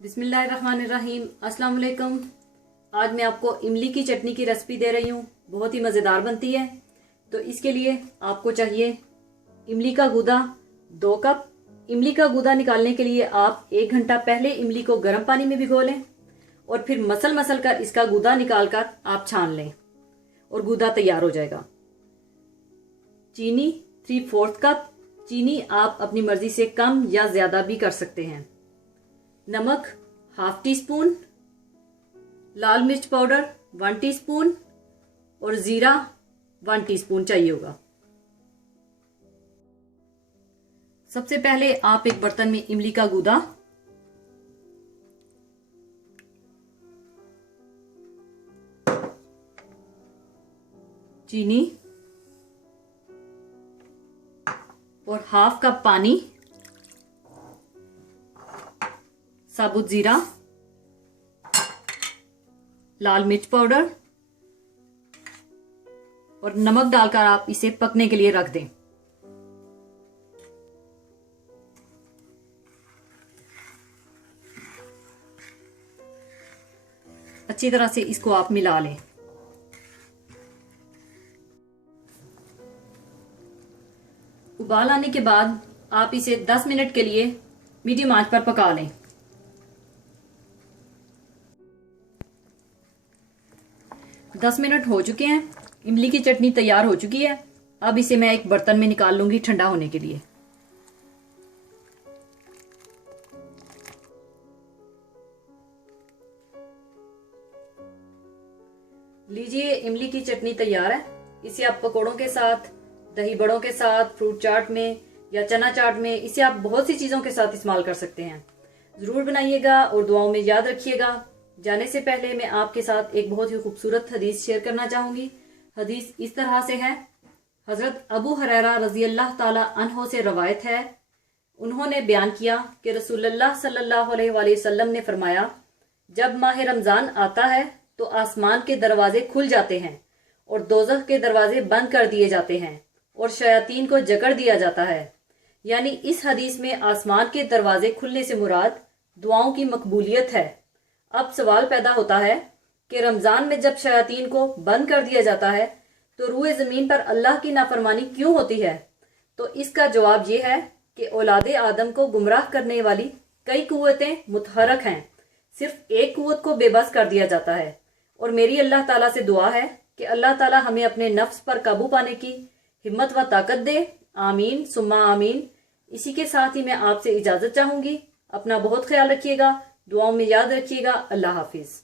बिस्मिल्लाहिर्रहमानिर्रहीम। अस्सलाम वालेकुम। आज मैं आपको इमली की चटनी की रेसिपी दे रही हूँ। बहुत ही मज़ेदार बनती है। तो इसके लिए आपको चाहिए इमली का गूदा 2 कप। इमली का गूदा निकालने के लिए आप 1 घंटा पहले इमली को गर्म पानी में भिगो लें और फिर मसल कर इसका गूदा निकाल कर आप छान लें और गूदा तैयार हो जाएगा। चीनी 3/4 कप। चीनी आप अपनी मर्जी से कम या ज़्यादा भी कर सकते हैं। नमक 1/2 टीस्पून, लाल मिर्च पाउडर 1 टीस्पून और ज़ीरा 1 टीस्पून चाहिए होगा। सबसे पहले आप एक बर्तन में इमली का गूदा, चीनी और 1/2 कप पानी, साबुत जीरा, लाल मिर्च पाउडर और नमक डालकर आप इसे पकने के लिए रख दें। अच्छी तरह से इसको आप मिला लें। उबाल आने के बाद आप इसे 10 मिनट के लिए मीडियम आंच पर पका लें। दस मिनट हो चुके हैं। इमली की चटनी तैयार हो चुकी है। अब इसे मैं एक बर्तन में निकाल लूंगी ठंडा होने के लिए। लीजिए, इमली की चटनी तैयार है। इसे आप पकोड़ों के साथ, दही बड़ों के साथ, फ्रूट चाट में या चना चाट में, इसे आप बहुत सी चीजों के साथ इस्तेमाल कर सकते हैं। जरूर बनाइएगा और दुआओं में याद रखिएगा। जाने से पहले मैं आपके साथ एक बहुत ही खूबसूरत हदीस शेयर करना चाहूंगी। हदीस इस तरह से है। हजरत अबू हुरैरा रजी अल्लाह ताला अन्हो से रवायत है। उन्होंने बयान किया कि रसूलुल्लाह सल्लल्लाहु अलैहि वसल्लम ने फरमाया, जब माह रमजान आता है तो आसमान के दरवाजे खुल जाते हैं और दोज़ख के दरवाजे बंद कर दिए जाते हैं और शयातीन को जकड़ दिया जाता है। यानी इस हदीस में आसमान के दरवाजे खुलने से मुराद दुआओं की मकबूलियत है। अब सवाल पैदा होता है कि रमजान में जब शयातीन को बंद कर दिया जाता है तो रूए ज़मीन पर अल्लाह की नाफरमानी क्यों होती है? तो इसका जवाब यह है कि औलादे आदम को गुमराह करने वाली कई कुव्वतें मुतहरक हैं। सिर्फ एक कुव्वत को बेबस कर दिया जाता है। और मेरी अल्लाह ताला से दुआ है कि अल्लाह ताला हमें अपने नफ्स पर काबू पाने की हिम्मत व ताकत दे। आमीन सुम्मा आमीन। इसी के साथ ही मैं आपसे इजाज़त चाहूँगी। अपना बहुत ख्याल रखिएगा, दुआओं में याद रखिएगा। अल्लाह हाफिज़।